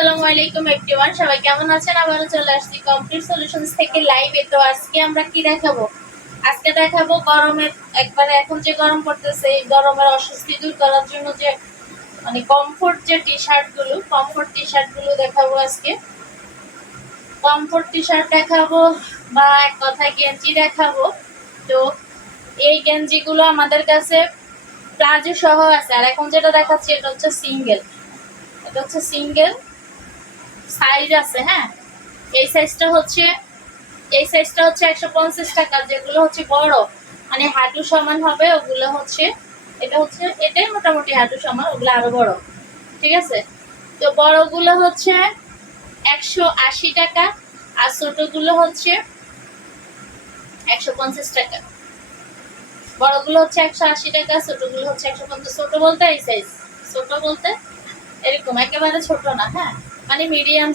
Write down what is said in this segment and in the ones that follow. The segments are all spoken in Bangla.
আসসালামু আলাইকুম এভরিওয়ান, সবাই কেমন আছেন? আবারও চলে আসছি কমপ্লিট সলিউশনস থেকে লাইভে। তো আজকে আমরা কি দেখাবো? আজকে দেখাবো গরমের একবারে এখন যে গরম পড়তেছে, এই গরমের অস্বস্তি দূর করার জন্য যে মানে কমফোর্ট যে কমফোর্ট টি শার্ট গুলো দেখাবো আজকে। কমফোর্ট টি শার্ট দেখাবো বা এক কথায় গেঞ্জি দেখাবো। তো এই গেঞ্জিগুলো আমাদের কাছে প্লাজো সহ আছে, আর এখন যেটা দেখাচ্ছি এটা হচ্ছে সিঙ্গেল সাইজ আছে। হ্যাঁ, এই সাইজটা হচ্ছে 150 টাকা। যেগুলো হচ্ছে বড় মানে হাঁটু সমান হবে ওগুলো হচ্ছে এটাই মোটামুটি হাঁটু সমান, ওগুলো আরো বড়। ঠিক আছে, তো বড়গুলো হচ্ছে 180 টাকা, আর ছোটগুলো হচ্ছে 150 টাকা। বড়গুলো হচ্ছে 180 টাকা, ছোটগুলো হচ্ছে 150। ছোট বলতে এই সাইজ, ছোট বলতে এরকম একেবারে ছোট না, হ্যাঁ, মানে মিডিয়াম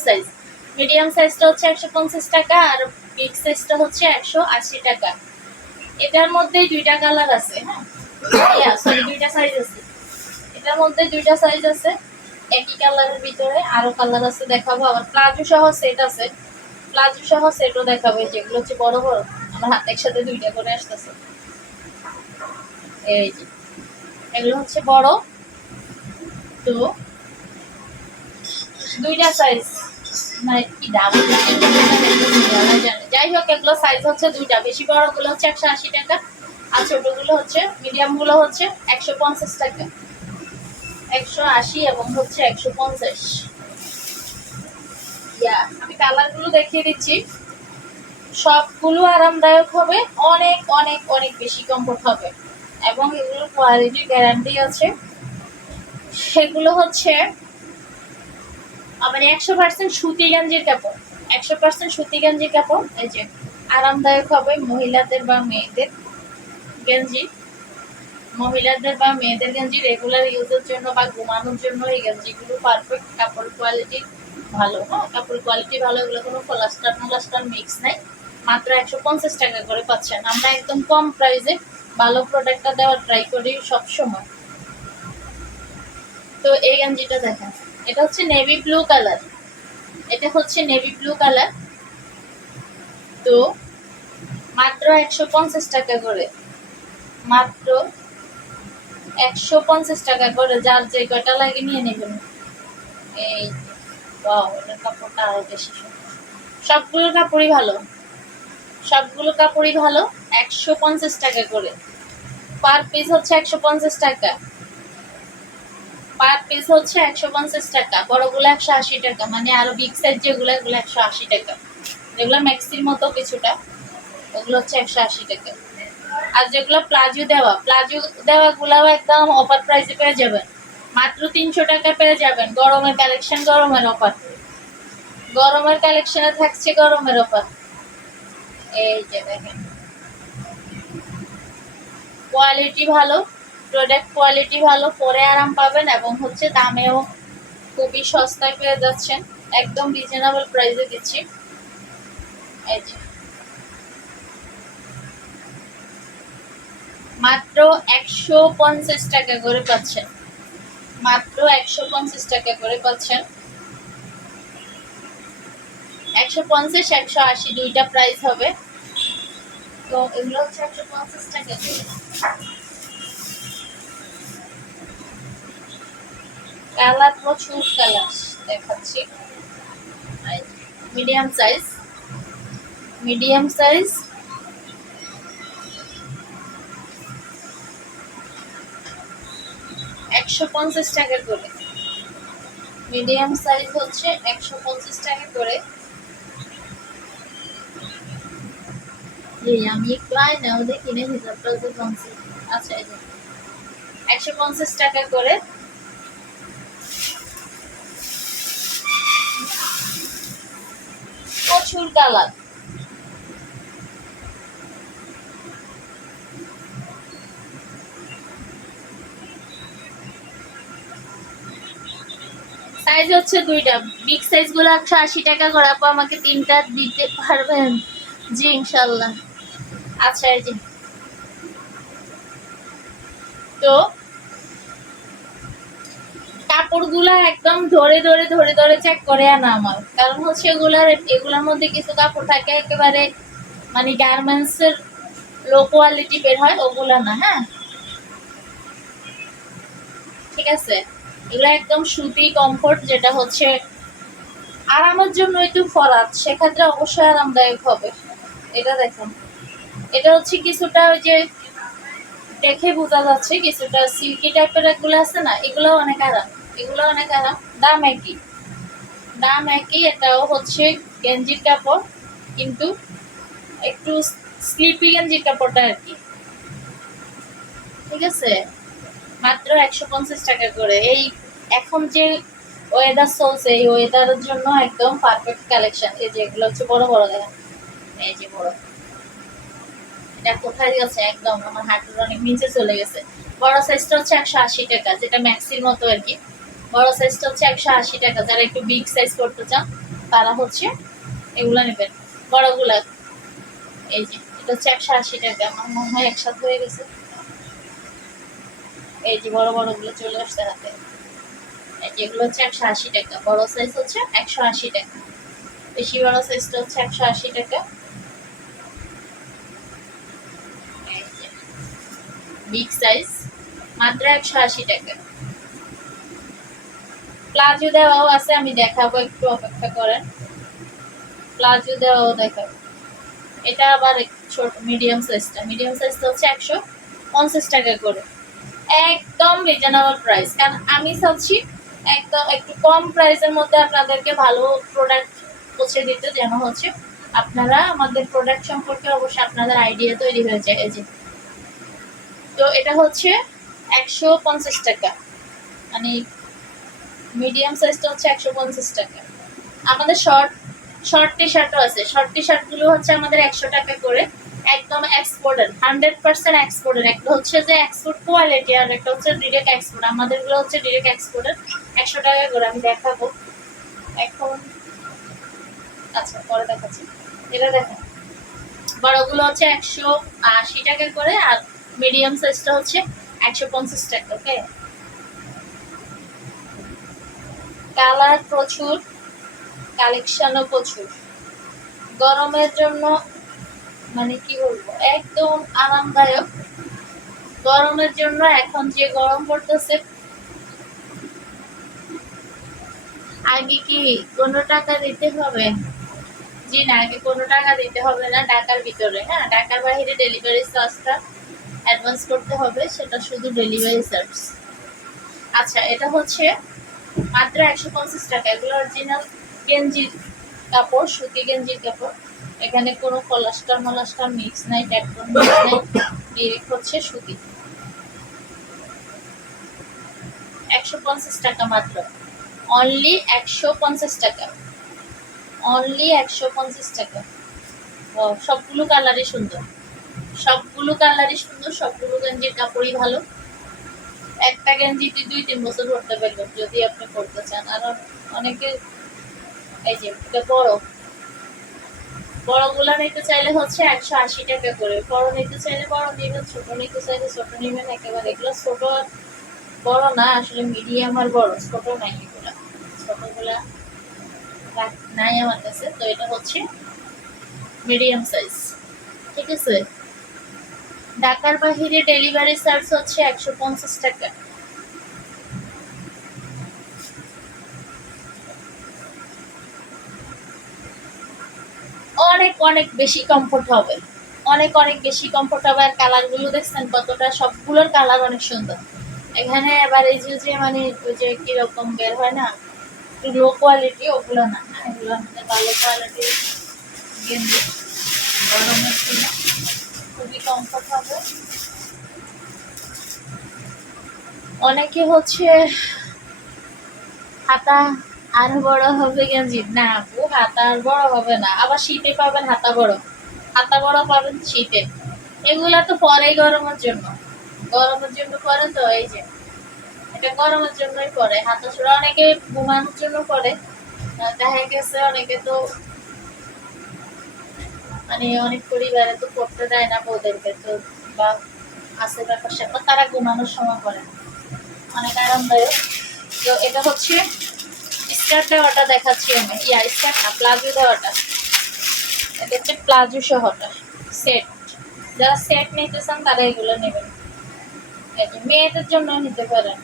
সাইজটা হচ্ছে 150 টাকা, আর বিগ সাইজটা হচ্ছে 180 টাকা। এটার মধ্যে দুইটা কালার আছে। হ্যাঁ, দুইটা সাইজ আছে। এটার মধ্যে দুইটা সাইজ আছে, একই কালারের ভিতরে আরো কালার আছে, দেখাবো। আবার প্লাজো সহ সেটও দেখাবো। যেগুলো হচ্ছে বড় বড়, আমার হাতে একসাথে দুইটা করে আসতেছে। এই যে এগুলো হচ্ছে বড়, তো দুইটা সাইজ, মানে কি দাম জানে। যাই হোক, এগুলো সাইজ হচ্ছে দুইটা। বেশি বড় গুলো হচ্ছে 180 টাকা, আর ছোট গুলো হচ্ছে মিডিয়াম গুলো হচ্ছে 150 টাকা। 180 এবং হচ্ছে 150। আমি কালার গুলো দেখিয়ে দিচ্ছি। সবগুলো আরামদায়ক হবে, অনেক অনেক অনেক বেশি কমফোর্ট হবে, এবং এগুলোর কোয়ালিটির গ্যারান্টি আছে। সেগুলো হচ্ছে মানে 100% সুতি গেঞ্জির কাপড়, 100% সুতি গেঞ্জির কাপড়। এই যে আরামদায়ক হবে মহিলাদের বা মেয়েদের গেঞ্জি, গেঞ্জি রেগুলার ইউজের জন্য বা ঘুমানোর জন্য এই গেঞ্জিগুলো পারফেক্ট। কাপড় কোয়ালিটি ভালো, হ্যাঁ, কাপড় কোয়ালিটি ভালো। এগুলো কোনো ফলাস্টার মিক্স নাই। মাত্র 150 টাকা করে পাচ্ছেন। আমরা একদম কম প্রাইসে ভালো প্রোডাক্টটা দেওয়ার ট্রাই করি সবসময়। তো এই গেঞ্জিটা দেখেন, এটা হচ্ছে নেভি ব্লু কালার। তো মাত্র 150 টাকা করে, মাত্র 150 টাকা করে। যার যে কয়টা লাগে নিয়ে নেবেন। এই এটার কাপড়টা আরো বেশি সুন্দর। সবগুলো কাপড়ই ভালো। 150 টাকা করে পার পিস হচ্ছে 150 টাকা। বড়গুলো 180 টাকা, মানে আরো বিগ সাইজ যেগুলো, এগুলো 180 টাকা। যেগুলো ম্যাক্সির মতো কিছুটা, ওগুলো হচ্ছে 180 টাকা। আর যেগুলো প্লাজো দেওয়া গুলাও একদম অফার প্রাইসে পেয়ে যাবেন। মাত্র 300 টাকা পেয়ে যাবেন। গরমের কালেকশনে থাকছে গরমের অফার। এই যে দেখেন, প্রোডাক্ট কোয়ালিটি ভালো, পরে আরাম পাবেন, এবং হচ্ছে দামেও খুবই সস্তায় পেয়ে যাচ্ছেন। একদম রিজনেবল প্রাইসে দিচ্ছি। এই যে মাত্র 150 টাকা করে পাচ্ছেন। 150, 180 দুইটা প্রাইস হবে। তো এগুলো হচ্ছে 150 টাকা করে। কালার প্রচুর কালার দেখাচ্ছি। মিডিয়াম সাইজ 150 টাকা করে। মিডিয়াম সাইজ হচ্ছে 150 টাকা করে। আমি একটু আয়নাও দেখি না, হিসাবটা যে কমছে। আচ্ছা, এই যে 150 টাকা করে। প্রচুর কালার। সাইজ হচ্ছে দুইটা। বিগ সাইজ গুলো 180 টাকা করে। আপু আমাকে 3টা দিতে পারবেন? জি ইনশাল্লাহ। আচ্ছা, এই যে তো কাপড়গুলা একদম ধরে ধরে ধরে ধরে চেক করে আনা আমার, কারণ হচ্ছে এগুলার মধ্যে কিছু কাপড় থাকে একেবারে মানে গার্মেন্টস এর লো কোয়ালিটি বের হয়, ওগুলা না। হ্যাঁ, ঠিক আছে, এগুলো একদম সুতি কমফোর্ট, যেটা হচ্ছে আরামের জন্য একটু ফরাত, সেক্ষেত্রে অবশ্যই আরামদায়ক হবে। এটা দেখুন, এটা হচ্ছে কিছুটা ওই যে দেখে বোঝা যাচ্ছে কিছুটা সিল্কি টাইপের এগুলো আছে না, এগুলো অনেক আরাম, এগুলো অনেক আরাম। দাম একই, দাম একই। এটাও হচ্ছে গেঞ্জির কাপড়, কিন্তু একটু স্লিপি গেঞ্জির কাপড়টা আর কি। ঠিক আছে, মাত্র 150 টাকা করে। এই এখন যে ওয়েদার চলছে, এই ওয়েদারের জন্য একদম পারফেক্ট কালেকশন। এই যে এগুলো হচ্ছে বড় বড়, দেখেন এই যে বড়, এটা কোথায় গেছে, একদম আমার হাঁটুর অনেক নিচে চলে গেছে। বড় সাইজটা হচ্ছে 180 টাকা, যেটা ম্যাক্সির মতো আর কি। বড় সাইজটা হচ্ছে 180 টাকা। যারা একটু বিগ সাইজ করতে চান তারা হচ্ছে এগুলা নেবেন, বড়গুলা। এই যে এটা হচ্ছে 180 টাকা, আমার মনে হয় একসাথে হয়ে গেছে। এই যে বড় বড় গুলো চলে আসছে হাতে, এগুলো হচ্ছে 180 টাকা। বড় সাইজ হচ্ছে 180 টাকা, বেশি বড় সাইজটা হচ্ছে 180 টাকা। বিগ সাইজ মাত্র 180 টাকা। প্লাজো দেওয়াও আছে, আমি দেখাবো, একটু অপেক্ষা করেন। প্লাজো দেওয়াও দেখাবো। এটা আবার ছোট মিডিয়াম সাইজটা হচ্ছে 150 টাকা করে। একদম রিজনেবল প্রাইস, কারণ আমি চাচ্ছি একদম একটু কম প্রাইসের মধ্যে আপনাদেরকে ভালো প্রোডাক্ট পৌঁছে দিতে, যেন হচ্ছে আপনারা আমাদের প্রোডাক্ট সম্পর্কে অবশ্যই আপনাদের আইডিয়া তৈরি হয়ে যায়। এই যে, তো এটা হচ্ছে 150 টাকা, মানে মিডিয়াম সাইজটা হচ্ছে 150 টাকা। আমাদের শর্ট টি শার্টও আছে। শর্ট টি শার্ট গুলো হচ্ছে আমাদের 100 টাকা করে, একদম এক্সপোর্টের, 100% এক্সপোর্টের। একটা হচ্ছে যে এক্সপোর্ট কোয়ালিটি, আর একটা হচ্ছে ডিরেক্ট এক্সপোর্ট। আমাদের গুলো হচ্ছে ডিরেক্ট এক্সপোর্টের, 100 টাকা করে। আমি দেখাবো এখন, আচ্ছা পরে দেখাচ্ছি। এটা দেখেন, বড়গুলো হচ্ছে 180 টাকা করে, আর মিডিয়াম সাইজটা হচ্ছে 150 টাকা। ওকে, কালার প্রচুর, কালেকশনও প্রচুর। গরমের জন্য মানে কি বলবো, একদম আরামদায়ক। গরমের জন্য এখন যে গরম পড়তেছে, আগে কি কোনো টাকা দিতে হবে? জি না, আগে কোনো টাকা দিতে হবে না ঢাকার ভিতরে। হ্যাঁ, ঢাকার বাইরে ডেলিভারি চার্জটা অ্যাডভান্স করতে হবে, সেটা শুধু ডেলিভারি চার্জ। আচ্ছা, এটা হচ্ছে মাত্র 150 টাকা। এগুলো অরিজিনাল গেঞ্জির কাপড়, সুতি গেঞ্জির কাপড়। এখানে কোনো পলাস্টার মিক্স নাই, ট্যাটন মিক্স নাই, ডিরেক্ট হচ্ছে সুতি। 150 টাকা মাত্র, অনলি 150 টাকা, অনলি 150 টাকা। ও, সবগুলো কালারই সুন্দর, সবগুলো কালারই সুন্দর, সবগুলো গেঞ্জির কাপড়ই ভালো। একটা গেঞ্জিতে 2-3 বছর পরতে পারবেন যদি আপনি করতে চান। আর অনেকে, এই যে এটা বড়গুলা নিতে চাইলে হচ্ছে 180 টাকা করে। বড় নিতে চাইলে বড় নেবেন, ছোট নিতে চাইলে ছোট নেবেন। একেবারে এগুলো ছোট বড় না, আসলে মিডিয়াম আর বড়, ছোট নাই এগুলা, ছোটগুলা নাই আমার কাছে। তো এটা হচ্ছে মিডিয়াম সাইজ। ঠিক আছে, ঢাকার বাহিরে ডেলিভারি চার্জ হচ্ছে 150 টাকা। অনেক অনেক বেশি কমফোর্ট হবে, অনেক অনেক বেশি কমফোর্ট হবে। আর কালারগুলো দেখছেন কতটা, সবগুলোর কালার অনেক সুন্দর। এখানে এবার এই যে মানে ওই যে কিরকম বের হয় না, একটু লো কোয়ালিটি, ওগুলো না, এগুলো আমাদের ভালো কোয়ালিটির গেঞ্জি। গরমের জন্য খুবই কমফোর্ট হবে। অনেকে হচ্ছে হাতা আরো বড় হবে গেঞ্জি, না আপু হাতা আর বড় হবে না। আবার শীতে পাবেন হাতা বড়, হাতা বড় পাবেন শীতে। এগুলা তো পরে গরমের জন্য, গরমের জন্য পরে। তো এই যে এটা গরমের জন্যই পরে, হাতা ছোড়া। অনেকে ঘুমানোর জন্য পরে, দেখা গেছে অনেকে তো মানে অনেক পরিবারে তো করতে দেয় না বউদেরকে, তো বা আছে ব্যাপার স্যাপার, তারা ঘুমানোর সময় পরে, অনেক আরামদায়ক। তো এটা হচ্ছে স্কার্ট দেওয়াটা দেখাচ্ছি আমি, স্কার্ট না, প্লাজো দেওয়াটা। এটা হচ্ছে প্লাজো সহটা সেট। যারা সেট নিতে চান তারা এগুলো নেবেন, এই যে মেয়েদের জন্য নিতে পারেন।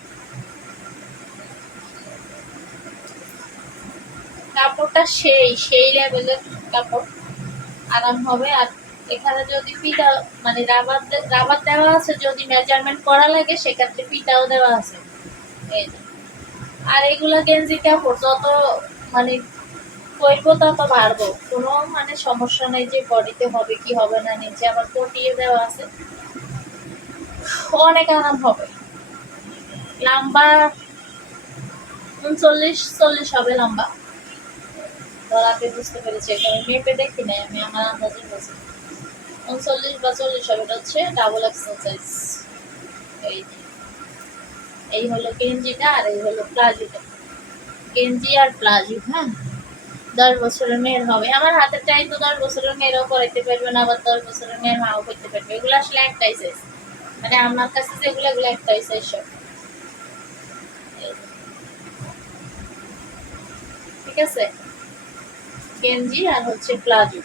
কাপড়টা সেই লেভেলের কাপড়, আরাম হবে। আর এখানে যদি ফিতা মানে রাবার দেওয়া আছে, যদি মেজারমেন্ট করা লাগে সেক্ষেত্রে ফিতাও দেওয়া আছে, এই যে। আর এগুলা গেঞ্জি কাপড় যত মানে করবো তত বাড়বো, কোনো মানে সমস্যা নেই যে বডিতে হবে কি হবে না। নিচে আবার পটিয়ে দেওয়া আছে, অনেক আরাম হবে। লম্বা 39-40 হবে লম্বা। আপনি বুঝতে পেরেছি, এটা আমি মেপে দেখি নাই, আমি আমার আন্দাজে বলছি 39 বা 40 হবে। এটা হচ্ছে ডাবল এক্সেল সাইজ। এই হলো গেঞ্জিটা, আর এই হলো প্লাজোটা। গেঞ্জি আর প্লাজো, হ্যাঁ। 10 বছরের মেয়ের হবে। আমার হাতের টাই তো 10 বছরের মেয়েরাও করাইতে পারবে না, আবার 10 বছরের মেয়ের মাও করতে পারবে। এগুলো আসলে একটাই সাইজ, মানে আমার কাছে যেগুলো এগুলো একটাই সাইজ সব, ঠিক আছে। গেঞ্জি আর হচ্ছে প্লাজো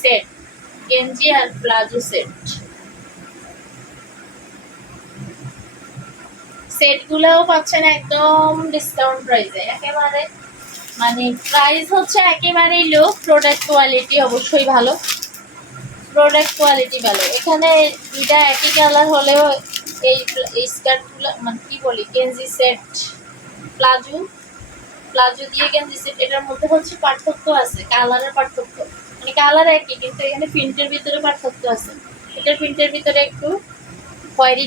সেট, গেঞ্জি আর প্লাজো সেট। সেটগুলোও পাচ্ছেন একদম ডিসকাউন্ট প্রাইসে, একেবারে মানে প্রাইস হচ্ছে একেবারেই লো, প্রোডাক্ট কোয়ালিটি অবশ্যই ভালো, প্রোডাক্ট কোয়ালিটি ভালো। এখানে দুইটা একই কালার হলেও এই স্কার্টগুলো মানে কি বলি গেঞ্জি সেট, প্লাজো প্লাজো দিয়ে গেঞ্জি সেট, এটার মধ্যে হচ্ছে পার্থক্য আছে, কালারের পার্থক্য। মানে কালার একই কিন্তু এখানে প্রিন্টের ভিতরে পার্থক্য আছে। এটার প্রিন্টের ভিতরে একটু খয়েরি